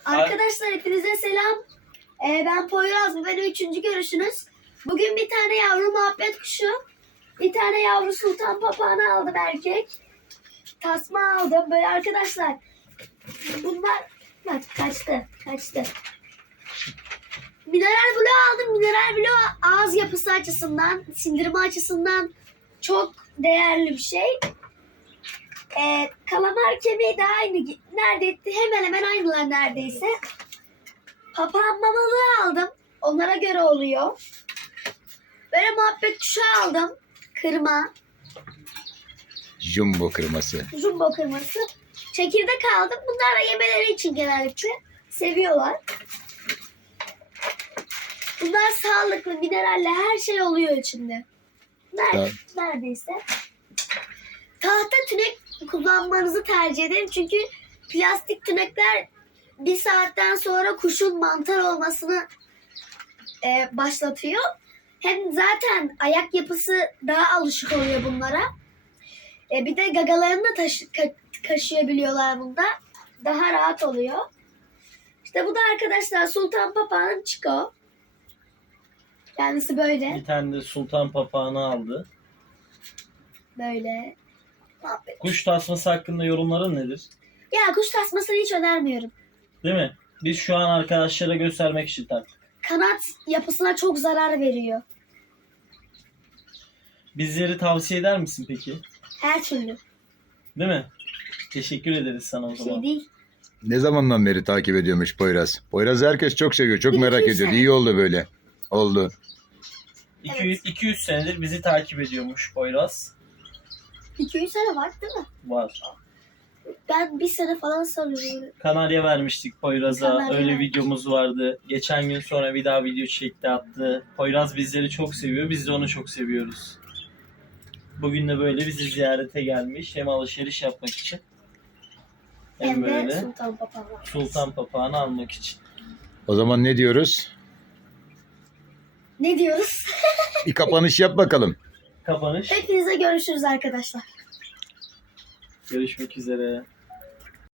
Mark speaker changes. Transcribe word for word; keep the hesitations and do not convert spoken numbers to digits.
Speaker 1: Arkadaşlar hepinize selam. Ee, ben Poyraz, bu benim üçüncü görüşünüz. Bugün bir tane yavru muhabbet kuşu, bir tane yavru sultan papağanı aldım erkek. Tasma aldım. Böyle arkadaşlar. Bunlar bak kaçtı, kaçtı. Mineral bloğu aldım. Mineral bloğu ağız yapısı açısından, sindirme açısından çok değerli bir şey. Ee, kalamar kemiği de aynı. Neredeyse hemen hemen aynılar neredeyse. Papağan mamalığı aldım. Onlara göre oluyor. Böyle muhabbet kuşu aldım. Kırma.
Speaker 2: Jumbo kırması.
Speaker 1: Jumbo kırması. Çekirdek aldım. Bunlar da yemeleri için genellikle. Seviyorlar. Bunlar sağlıklı, mineralle her şey oluyor içinde. Nerede, neredeyse. Tahta tünek kullanmanızı tercih ederim. Çünkü plastik tünekler bir saatten sonra kuşun mantar olmasını e, başlatıyor. Hem zaten ayak yapısı daha alışık oluyor bunlara. E, bir de gagalarını da taşı, ka, kaşıyabiliyorlar bunda. Daha rahat oluyor. İşte bu da arkadaşlar Sultan Papağan'ın Çiko. Kendisi böyle.
Speaker 3: Bir tane de sultan papağanı aldı.
Speaker 1: Böyle.
Speaker 3: Kuş tasması hakkında yorumların nedir?
Speaker 1: Ya kuş tasmasını hiç önermiyorum.
Speaker 3: Değil mi? Biz şu an arkadaşlara göstermek için taktık.
Speaker 1: Kanat yapısına çok zarar veriyor.
Speaker 3: Bizleri tavsiye eder misin peki?
Speaker 1: Her türlü.
Speaker 3: Değil mi? Teşekkür ederiz sana o
Speaker 1: Bir
Speaker 3: zaman.
Speaker 1: şey değil.
Speaker 2: Ne zamandan beri takip ediyormuş Poyraz? Poyraz herkes çok seviyor, çok
Speaker 1: Bir
Speaker 2: merak
Speaker 1: iki
Speaker 2: ediyor.
Speaker 1: sene.
Speaker 2: İyi oldu böyle. Oldu.
Speaker 3: iki yüz senedir bizi takip ediyormuş Poyraz.
Speaker 1: iki üç sene var değil mi?
Speaker 3: Var.
Speaker 1: Ben bir sene falan sanıyorum.
Speaker 3: Kanarya vermiştik Poyraz'a.
Speaker 1: Kanarya
Speaker 3: Öyle
Speaker 1: vermiş.
Speaker 3: videomuz vardı. Geçen gün sonra bir daha video çekti attı. Poyraz bizleri çok seviyor. Biz de onu çok seviyoruz. Bugün de böyle bizi ziyarete gelmiş. Hem alışveriş yapmak için. Hem,
Speaker 1: Hem de
Speaker 3: böyle
Speaker 1: Sultan Papağan var.
Speaker 3: sultan papağanı almak için.
Speaker 2: O zaman ne diyoruz?
Speaker 1: Ne diyoruz?
Speaker 2: Bir kapanış yap bakalım.
Speaker 3: Kapanış.
Speaker 1: Hepinize görüşürüz arkadaşlar.
Speaker 3: Görüşmek üzere.